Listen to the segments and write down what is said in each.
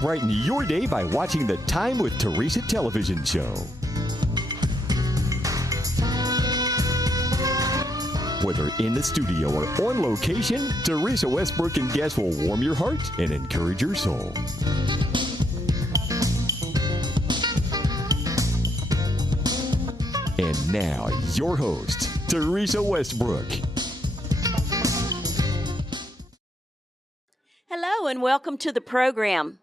Brighten your day by watching the Time with Theresa television show. Whether in the studio or on location, Theresa Westbrook and guests will warm your heart and encourage your soul. And now, your host, Theresa Westbrook. Hello and welcome to the program.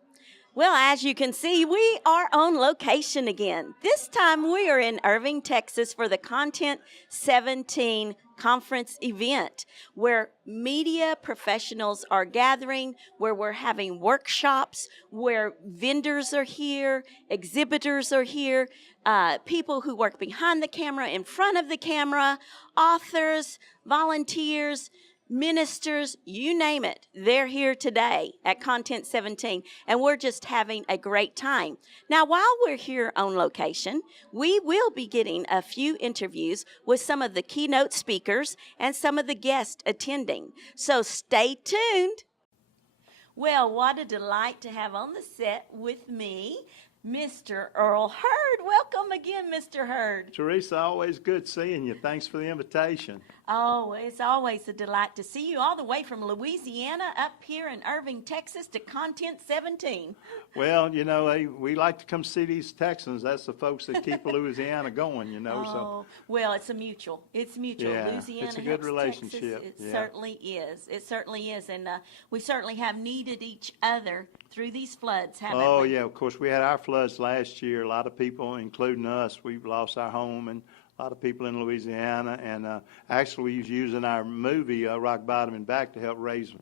Well, as you can see, we are on location again. This time we are in Irving, Texas for the Content 17 conference event where media professionals are gathering, where we're having workshops, where vendors are here, exhibitors are here, people who work behind the camera, in front of the camera, authors, volunteers, ministers, you name it, they're here today at Content 17, and we're just having a great time. Now, while we're here on location, we will be getting a few interviews with some of the keynote speakers and some of the guests attending. So stay tuned. Well, what a delight to have on the set with me Mr. Earl Hurd. Welcome again, Mr. Hurd. Theresa, always good seeing you. Thanks for the invitation. Oh, it's always a delight to see you all the way from Louisiana up here in Irving, Texas to Content 17. Well, you know, we like to come see these Texans. That's the folks that keep Louisiana going, you know. Oh, well, it's a mutual. It's mutual. Yeah, Louisiana it's a good helps relationship. Texas. It certainly is. It certainly is. And we certainly have needed each other through these floods, haven't we? Oh, yeah, of course. We had our floods last year. A lot of people, including us, we've lost our home, and a lot of people in Louisiana. And actually, we was using our movie, Rock Bottom and Back, to help raise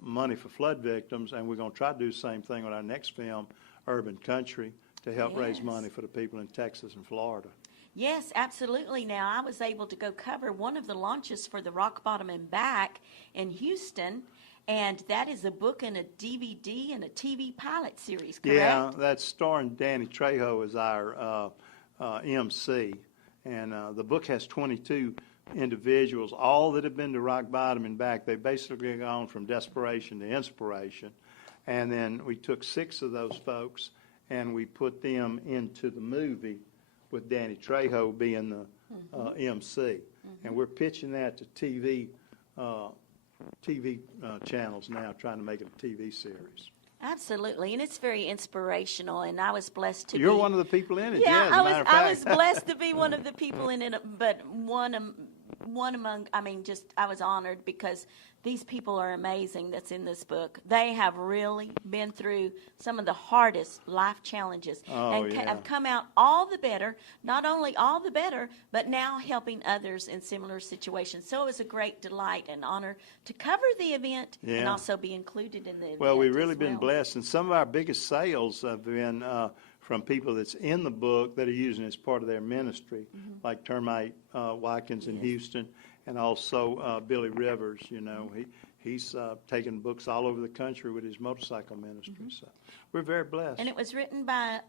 money for flood victims. And we're going to try to do the same thing with our next film, Urban Country, to help raise money for the people in Texas and Florida. Yes, absolutely. Now, I was able to go cover one of the launches for the Rock Bottom and Back in Houston. And that is a book and a DVD and a TV pilot series, correct? Yeah, that's starring Danny Trejo as our MC. And the book has 22 individuals, all that have been to rock bottom and back. They've basically gone from desperation to inspiration. And then we took 6 of those folks and we put them into the movie with Danny Trejo being the MC. Mm-hmm. And we're pitching that to TV channels now, trying to make it a TV series. Absolutely, and it's very inspirational, and I was blessed to You're one of the people in it, yeah, as a matter of fact. I was blessed to be one of the people in it, but one among, I was honored because these people are amazing that's in this book. They have really been through some of the hardest life challenges and have come out all the better, not only all the better, but now helping others in similar situations. So it was a great delight and honor to cover the event and also be included in the event. Well, we've really been blessed, and some of our biggest sales have been from people that's in the book that are using it as part of their ministry, like Termite Watkins in Houston, and also Billy Rivers. You know, he's taken books all over the country with his motorcycle ministry. So we're very blessed. And it was written by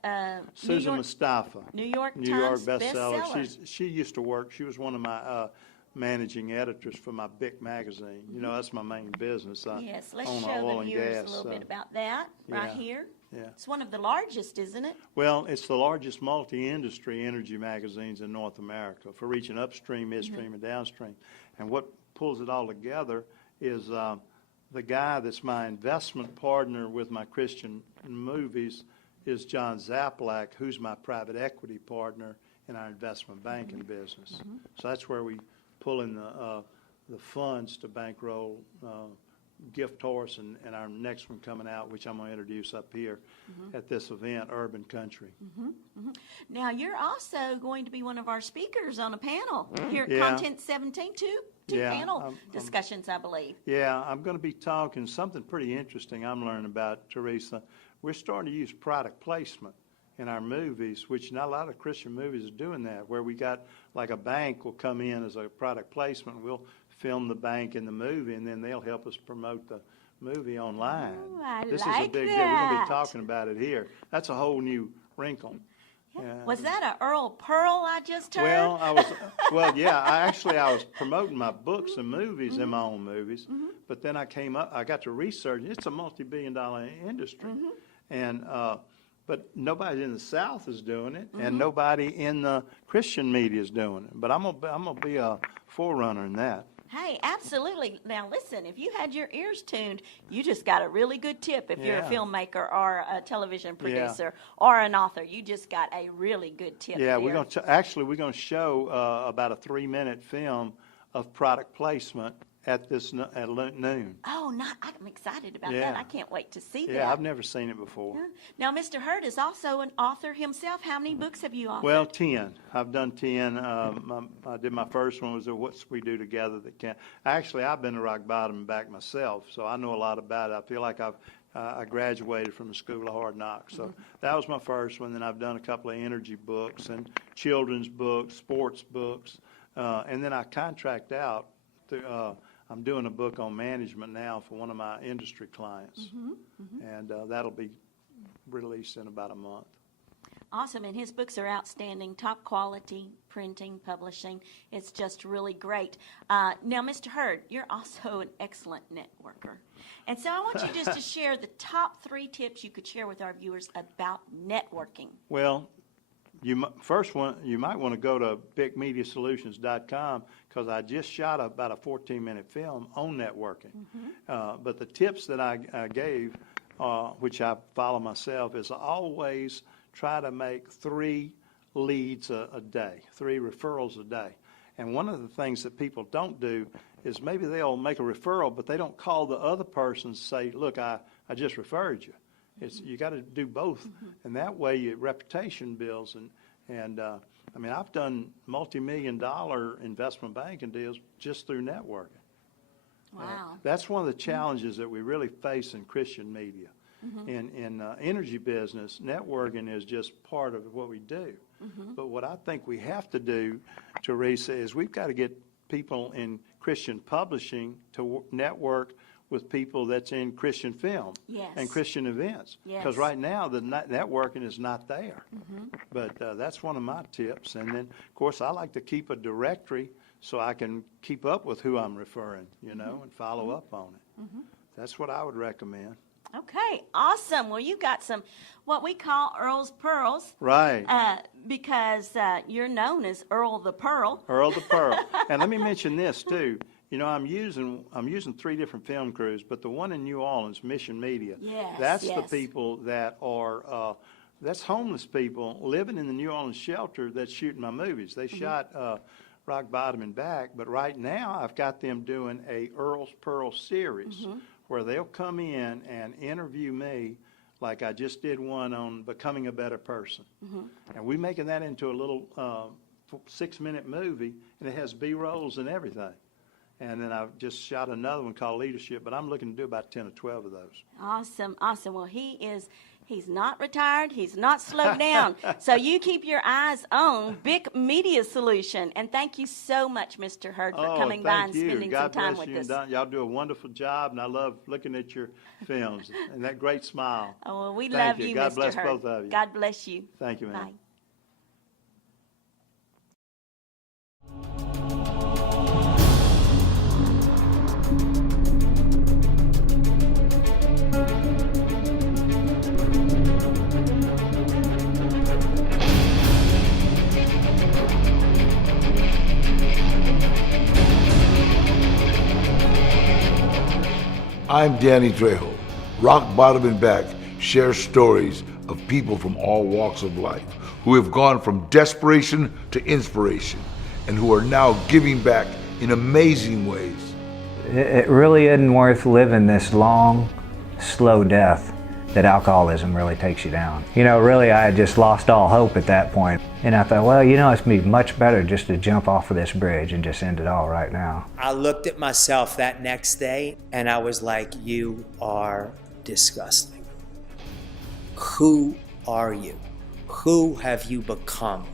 Susan Mustafa, New York Times bestseller. She used to work. She was one of my managing editors for my Bic magazine. You know, that's my main business. Yes, let's show the viewers a little bit about that right here. Yeah. It's one of the largest, isn't it? Well, it's the largest multi-industry energy magazines in North America for reaching upstream, midstream, and downstream. And what pulls it all together is the guy that's my investment partner with my Christian movies is John Zaplak, who's my private equity partner in our investment banking business. So that's where we pull in the funds to bankroll gift horse and our next one coming out, which I'm going to introduce up here at this event, Urban Country. Now, you're also going to be one of our speakers on a panel here at Content 17, two panel discussions, I believe. Yeah, I'm going to be talking something pretty interesting I'm learning about, Theresa. We're starting to use product placement in our movies, which not a lot of Christian movies are doing that, where we got like a bank will come in as a product placement. We'll film the bank in the movie, and then they'll help us promote the movie online. Ooh, This like is a big deal. that. We're going to be talking about it here. That's a whole new wrinkle. Yeah. Was that a Earl Pearl I just heard? Well, I was promoting my books and movies in my own movies, but then I got to research. It's a multi-billion-dollar industry, and but nobody in the South is doing it, and nobody in the Christian media is doing it. But I'm gonna be a forerunner in that. Hey, absolutely. Now, listen, if you had your ears tuned, you just got a really good tip if you're a filmmaker or a television producer or an author. You just got a really good tip Yeah, there. we're going to show about a 3-minute film of product placement at noon. Oh, I'm excited about Yeah. that. I can't wait to see that. Yeah, I've never seen it before. Yeah. Now, Mr. Hurd is also an author himself. How many books have you authored? Well, 10. I've done 10. I did my first one was What We Do Together That Can. Actually, I've been to rock bottom and back myself, so I know a lot about it. I feel like I graduated from the School of Hard Knocks. So that was my first one. Then I've done a couple of energy books and children's books, sports books, and then I contract out to. I'm doing a book on management now for one of my industry clients, and that'll be released in about a month. Awesome, and his books are outstanding, top quality printing, publishing. It's just really great. Now, Mr. Hurd, you're also an excellent networker. And so I want you just to share the top 3 tips you could share with our viewers about networking. Well, you might want to go to bigmediasolutions.com because I just shot about a 14-minute film on networking. But the tips that I gave, which I follow myself, is always try to make 3 leads a day, 3 referrals a day. And one of the things that people don't do is maybe they'll make a referral, but they don't call the other person and say, look, I just referred you. You got to do both, and that way your reputation builds. And I mean, I've done multi-million-dollar investment banking deals just through networking. Wow. That's one of the challenges that we really face in Christian media. In energy business, networking is just part of what we do. But what I think we have to do, Theresa, is we've got to get people in Christian publishing to network with people that's in Christian film and Christian events. Because right now the networking is not there. But that's one of my tips. And then, of course, I like to keep a directory so I can keep up with who I'm referring, and follow up on it. That's what I would recommend. Okay, awesome. Well, you got some what we call Earl's Pearls. Right. Because you're known as Earl the Pearl. Earl the Pearl. And let me mention this, too. I'm using 3 different film crews, but the one in New Orleans, Mission Media, that's the people that are, that's homeless people living in the New Orleans shelter that's shooting my movies. They shot Rock Bottom and Back, but right now I've got them doing a Earl's Pearl series where they'll come in and interview me like I just did one on becoming a better person. And we're making that into a little 6-minute movie, and it has B-rolls and everything. And then I've just shot another one called Leadership, but I'm looking to do about 10 or 12 of those. Awesome, awesome. Well, he's not retired. He's not slowed down. So you keep your eyes on Big Media Solution. And thank you so much, Mr. Hurd, for coming by and spending some time with us. Y'all do a wonderful job, and I love looking at your films and that great smile. Oh, well, we love you, Mr. Hurd. God bless both of you. God bless you. Thank you, ma'am. Bye. I'm Danny Trejo. Rock Bottom and Back shares stories of people from all walks of life who have gone from desperation to inspiration and who are now giving back in amazing ways. It really isn't worth living this long, slow death that alcoholism really takes you down. Really, I had just lost all hope at that point. And I thought, well, it's going to be much better just to jump off of this bridge and just end it all right now. I looked at myself that next day and I was like, you are disgusting. Who are you? Who have you become?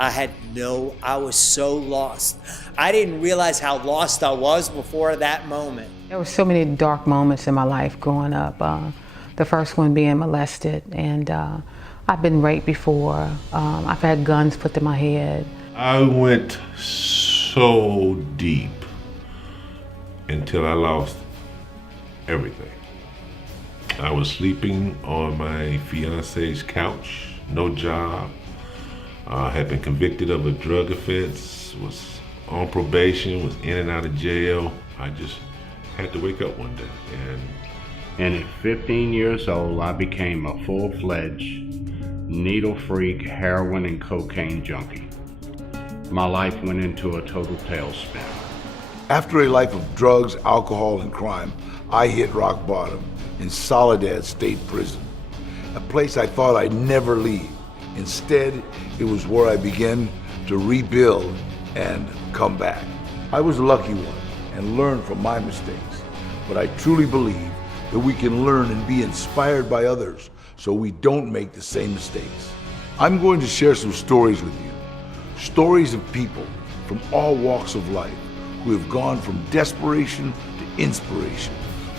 I was so lost. I didn't realize how lost I was before that moment. There were so many dark moments in my life growing up. The first one being molested, and I've been raped before. I've had guns put to my head. I went so deep until I lost everything. I was sleeping on my fiance's couch, no job, had been convicted of a drug offense, was on probation, was in and out of jail. I just had to wake up one day. And at 15 years old, I became a full-fledged needle freak, heroin and cocaine junkie. My life went into a total tailspin. After a life of drugs, alcohol, and crime, I hit rock bottom in Soledad State Prison, a place I thought I'd never leave. Instead, it was where I began to rebuild and come back. I was a lucky one and learned from my mistakes, but I truly believe that we can learn and be inspired by others so we don't make the same mistakes. I'm going to share some stories with you, stories of people from all walks of life who have gone from desperation to inspiration,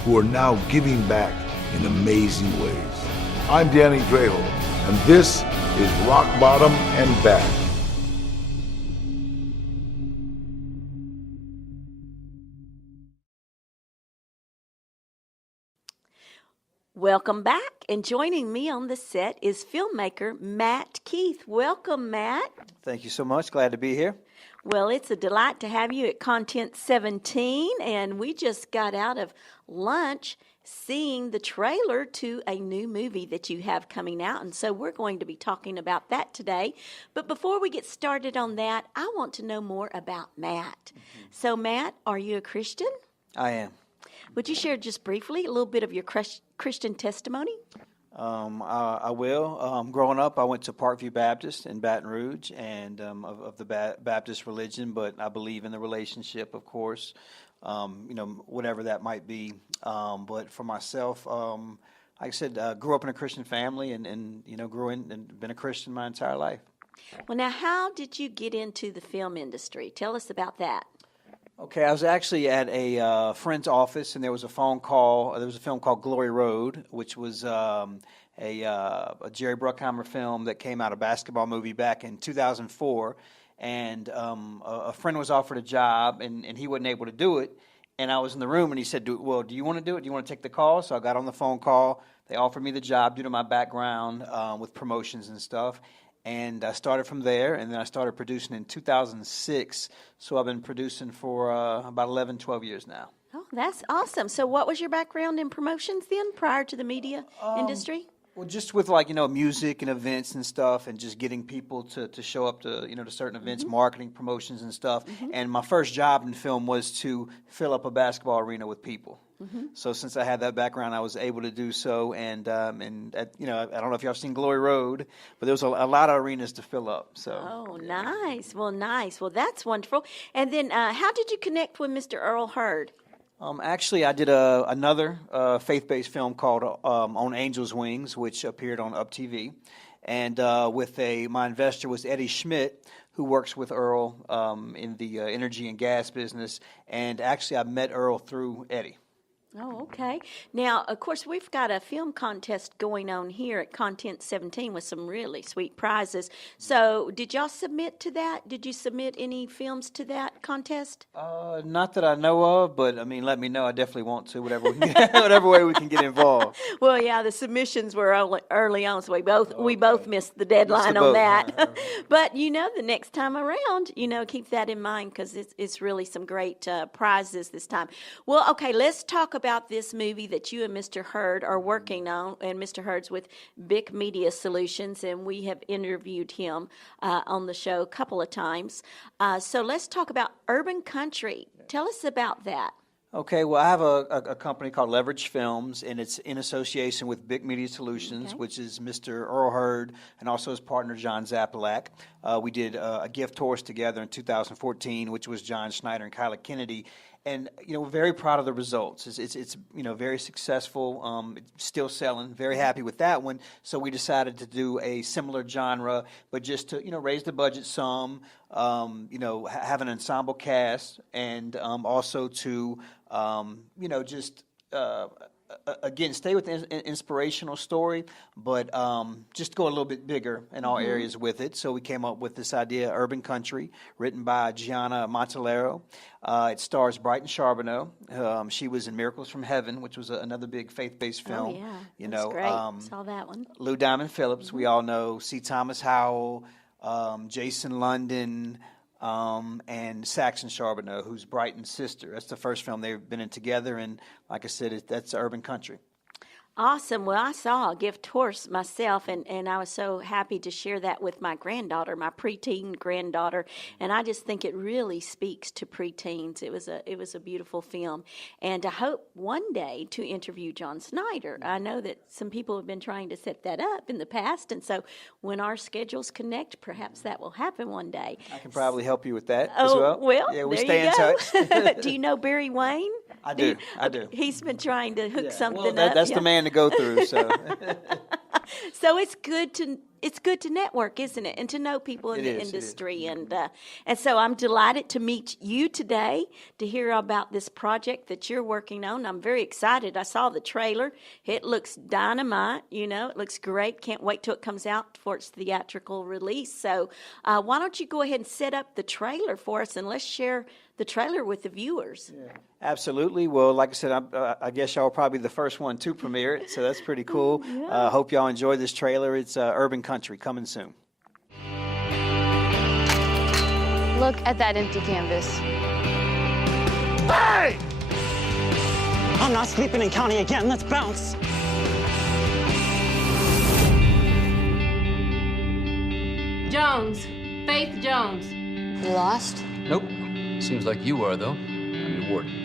who are now giving back in amazing ways. I'm Danny Trejo, and this is Rock Bottom and Back. Welcome back, and joining me on the set is filmmaker Matt Keith. Welcome, Matt. Thank you so much. Glad to be here. Well, it's a delight to have you at Content 17, and we just got out of lunch seeing the trailer to a new movie that you have coming out, and so we're going to be talking about that today. But before we get started on that, I want to know more about Matt. So, Matt, are you a Christian? I am. Would you share just briefly a little bit of your Christian testimony? I will. Growing up, I went to Parkview Baptist in Baton Rouge, and of the Baptist religion, but I believe in the relationship, of course, whatever that might be. But for myself, like I said, grew up in a Christian family and grew in and been a Christian my entire life. Well, now, how did you get into the film industry? Tell us about that. Okay, I was actually at a friend's office, and there was a phone call. There was a film called Glory Road, which was a Jerry Bruckheimer film that came out, a basketball movie back in 2004. And a friend was offered a job, and he wasn't able to do it. And I was in the room, and he said, well, do you want to do it? Do you want to take the call? So I got on the phone call. They offered me the job due to my background with promotions and stuff. And I started from there, and then I started producing in 2006. So I've been producing for about 11, 12 years now. Oh, that's awesome. So what was your background in promotions then, prior to the media industry? Well, just with music and events and stuff, and just getting people to show up to, to certain events, marketing, promotions and stuff. And my first job in film was to fill up a basketball arena with people. So since I had that background, I was able to do so. And I don't know if y'all have seen Glory Road, but there was a lot of arenas to fill up. So. Oh, nice. Well, nice. Well, that's wonderful. And then how did you connect with Mr. Earl Hurd? Actually, I did another faith-based film called On Angel's Wings, which appeared on Up TV. And my investor was Eddie Schmidt, who works with Earl in the energy and gas business. And actually, I met Earl through Eddie. Oh, okay. Now, of course, we've got a film contest going on here at Content 17 with some really sweet prizes. So, did y'all submit to that? Did you submit any films to that contest? Not that I know of, but let me know. I definitely want to, whatever way we can get involved. Well, yeah, the submissions were early on, so we both missed the deadline on that. But the next time around, keep that in mind because it's really some great prizes this time. Well, okay, let's talk about this movie that you and Mr. Hurd are working on, and Mr. Hurd's with Bic Media Solutions, and we have interviewed him on the show a couple of times. So let's talk about Urban Country. Tell us about that. Okay, well, I have a company called Leverage Films, and it's in association with Bic Media Solutions, which is Mr. Earl Hurd and also his partner, John Zapalak. We did a gift horse together in 2014, which was John Schneider and Kyla Kennedy. And, we're very proud of the results. It's very successful, still selling, very happy with that one. So we decided to do a similar genre, but just to, raise the budget some, have an ensemble cast, and also to, again, stay with the inspirational story, but just go a little bit bigger in all areas with it. So we came up with this idea, Urban Country, written by Gianna Montalero. It stars Brighton Charbonneau. She was in Miracles from Heaven, which was another big faith-based film. Oh, yeah. You That's know, great. Saw that one. Lou Diamond Phillips, we all know. C. Thomas Howell, Jason London, and Saxon Charbonneau, who's Brighton's sister. That's the first film they've been in together, and like I said, that's Urban Country. Awesome. Well, I saw a gift horse myself, and I was so happy to share that with my granddaughter, my preteen granddaughter. And I just think it really speaks to preteens. It was a beautiful film, and I hope one day to interview John Snyder. I know that some people have been trying to set that up in the past, and so when our schedules connect, perhaps that will happen one day. I can probably help you with that as well. Well, yeah, we there stay you in go. touch. Do you know Barry Wayne? I do. He's been trying to hook something well, up. that's the man to go through. So, so it's good to network, isn't it, and to know people in the industry, and so I'm delighted to meet you today to hear about this project that you're working on. I'm very excited. I saw the trailer. It looks dynamite. You know, it looks great. Can't wait till it comes out for its theatrical release. So, why don't you go ahead and set up the trailer for us, and let's share the trailer with the viewers. Yeah. Absolutely. Well, like I said, I guess y'all are probably the first one to premiere it, so that's pretty cool. Yeah. Hope y'all enjoy this trailer. It's Urban Country, coming soon. Look at that empty canvas. Hey! I'm not sleeping in county again. Let's bounce. Jones. Faith Jones. You lost? Nope. Seems like you are, though. I'm your warden.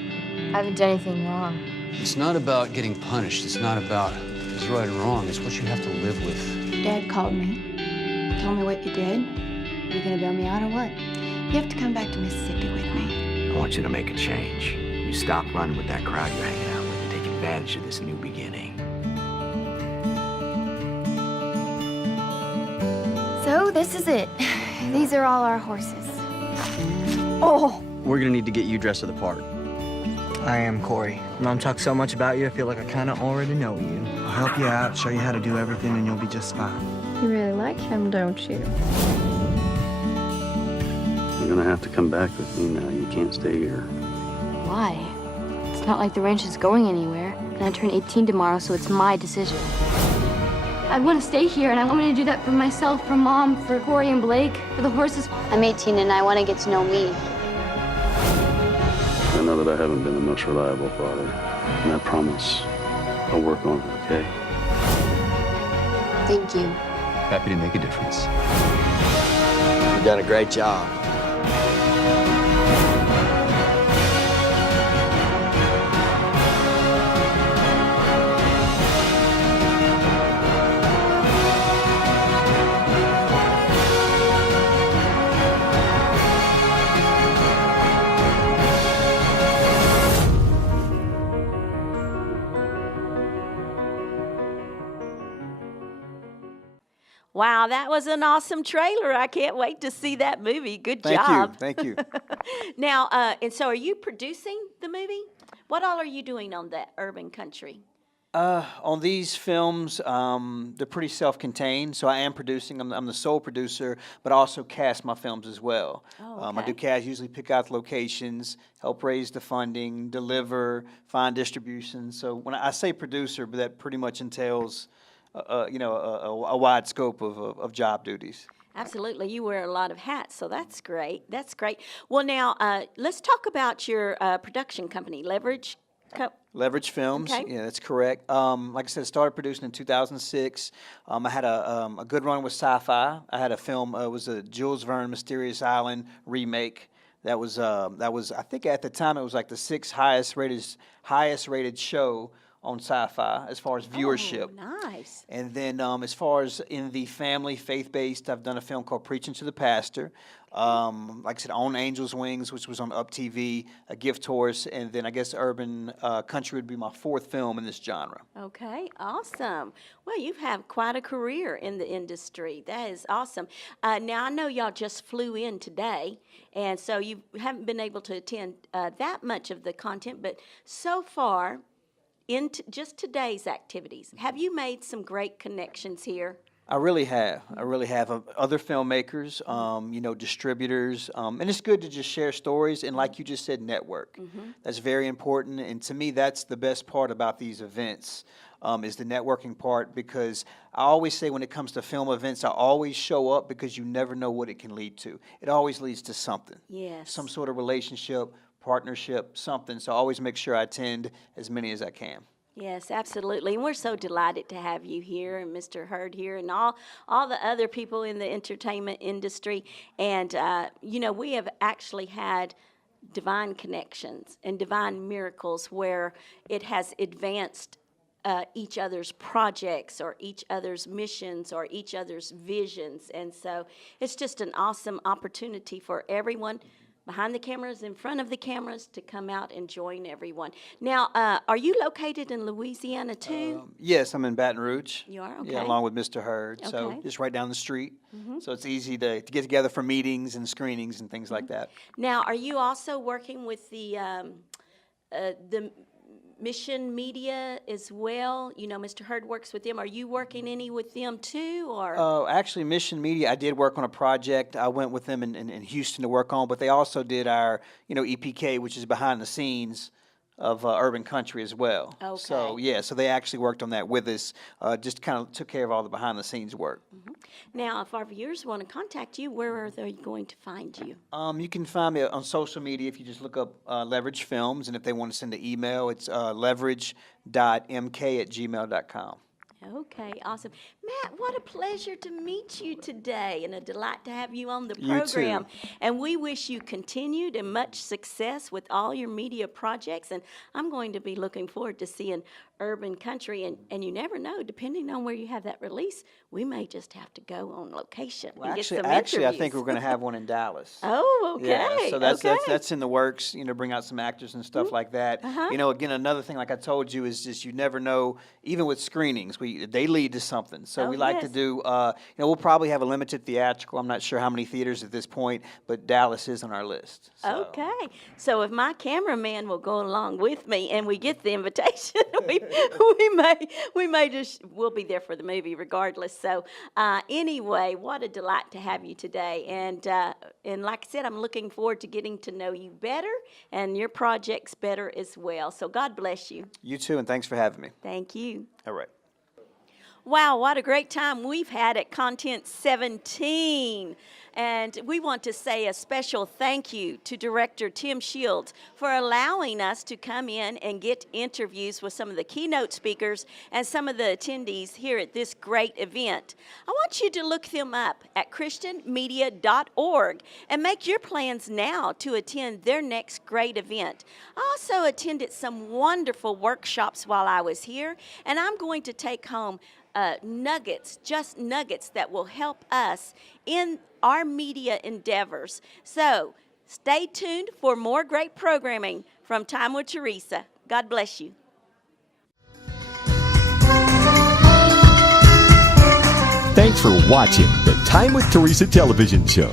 I haven't done anything wrong. It's not about getting punished. It's not about what's right or wrong. It's what you have to live with. Dad called me. Told me what you did. Are you gonna bail me out or what? You have to come back to Mississippi with me. I want you to make a change. You stop running with that crowd you're hanging out with and take advantage of this new beginning. So this is it. These are all our horses. Oh! We're gonna need to get you dressed to the part. I am Corey. Mom talks so much about you, I feel like I kind of already know you. I'll help you out, show you how to do everything, and you'll be just fine. You really like him, don't you? You're gonna have to come back with me now. You can't stay here. Why? It's not like the ranch is going anywhere. And I turn 18 tomorrow, so it's my decision. I want to stay here, and I want to do that for myself, for Mom, for Corey and Blake, for the horses. I'm 18, and I want to get to know me. I know that I haven't been the most reliable father, and I promise I'll work on it, okay? Thank you. Happy to make a difference. You've done a great job. Wow, that was an awesome trailer. I can't wait to see that movie. Good job. Thank you. Now, and so are you producing the movie? What all are you doing on that Urban Country? On these films, they're pretty self-contained, so I am producing. I'm the sole producer, but I also cast my films as well. I do cast, usually pick out the locations, help raise the funding, deliver, find distribution. So when I say producer, but that pretty much entails a wide scope of job duties. Absolutely. You wear a lot of hats, so that's great. That's great. Well, now, let's talk about your production company, Leverage. Leverage Films, Okay. Yeah, that's correct. Like I said, I started producing in 2006. I had a good run with sci-fi. I had a film, it was a Jules Verne Mysterious Island remake. That was I think at the time it was like the sixth highest rated show on sci-fi as far as viewership. Oh, nice. And then as far as in the family, faith-based, I've done a film called Preaching to the Pastor. Like I said, On Angel's Wings, which was on Up TV, A Gift Horse, and then I guess Urban Country would be my fourth film in this genre. Okay, awesome. Well, you've had quite a career in the industry. That is awesome. Now, I know y'all just flew in today, and so you haven't been able to attend that much of the content, but so far, in just today's activities. Have you made some great connections here? I really have. Other filmmakers, distributors, and it's good to just share stories and, like you just said, network. That's very important, and to me, that's the best part about these events, is the networking part, because I always say when it comes to film events, I always show up because you never know what it can lead to. It always leads to something. Yes. Some sort of relationship, partnership, something. So I always make sure I attend as many as I can. Yes, absolutely. And we're so delighted to have you here and Mr. Hurd here and all the other people in the entertainment industry. And, we have actually had divine connections and divine miracles where it has advanced each other's projects or each other's missions or each other's visions. And so it's just an awesome opportunity for everyone behind the cameras, in front of the cameras, to come out and join everyone. Now, are you located in Louisiana too? Yes, I'm in Baton Rouge. You are? Okay. Yeah, along with Mr. Hurd. Okay. So just right down the street. So it's easy to get together for meetings and screenings and things like that. Now, are you also working with the Mission Media as well? Mr. Hurd works with them. Are you working any with them too, or? Actually, Mission Media, I did work on a project. I went with them in Houston to work on, but they also did our, EPK, which is behind the scenes of Urban Country as well. Okay. So, so they actually worked on that with us, just kind of took care of all the behind the scenes work. Now, if our viewers want to contact you, where are they going to find you? You can find me on social media if you just look up Leverage Films, and if they want to send an email, it's leverage.mk@gmail.com. Okay, awesome. Matt, what a pleasure to meet you today and a delight to have you on the You program. too. And we wish you continued and much success with all your media projects. And I'm going to be looking forward to seeing Urban Country. And you never know, depending on where you have that release, we may just have to go on location and get some Actually, I interviews. think we're going to have one in Dallas. Oh, okay. Yeah, so that's in the works, bring out some actors and stuff like that. Again, another thing, like I told you, is just you never know, even with screenings, they lead to something. So we like to do, we'll probably have a limited theatrical. I'm not sure how many theaters at this point, but Dallas is on our list. So. Okay. So if my cameraman will go along with me and we get the invitation, we'll be there for the movie regardless. So anyway, what a delight to have you today. And like I said, I'm looking forward to getting to know you better and your projects better as well. So God bless you. You too, and thanks for having me. Thank you. All right. Wow, what a great time we've had at Content 17. And we want to say a special thank you to Director Tim Shields for allowing us to come in and get interviews with some of the keynote speakers and some of the attendees here at this great event. I want you to look them up at christianmedia.org and make your plans now to attend their next great event. I also attended some wonderful workshops while I was here, and I'm going to take home nuggets that will help us in our media endeavors. So stay tuned for more great programming from Time with Theresa. God bless you. Thanks for watching the Time with Theresa television show.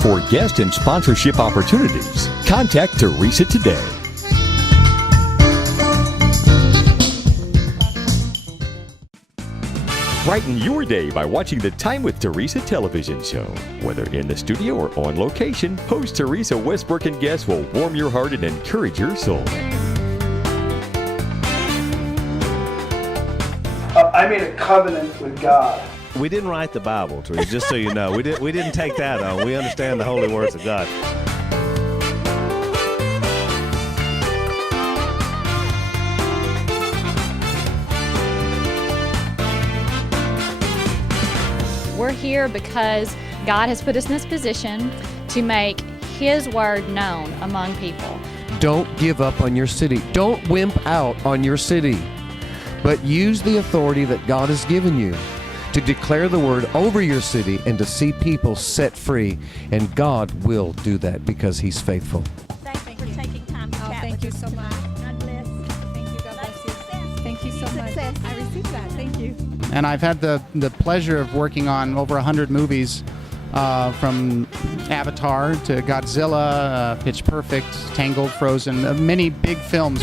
For guest and sponsorship opportunities, contact Theresa today. Brighten your day by watching the Time with Theresa television show. Whether in the studio or on location, host Theresa Westbrook and guests will warm your heart and encourage your soul. I made a covenant with God. We didn't write the Bible, Theresa, just so you know. We didn't take that on. We understand the holy words of God. We're here because God has put us in this position to make His word known among people. Don't give up on your city. Don't wimp out on your city. But use the authority that God has given you to declare the word over your city and to see people set free. And God will do that because He's faithful. Thank you for taking time to chat thank you with us so much. tonight. God bless. Thank you. God bless you. Thank you so much. Success. I received that. Thank you. And I've had the pleasure of working on over 100 movies from Avatar to Godzilla, Pitch Perfect, Tangled, Frozen, many big films.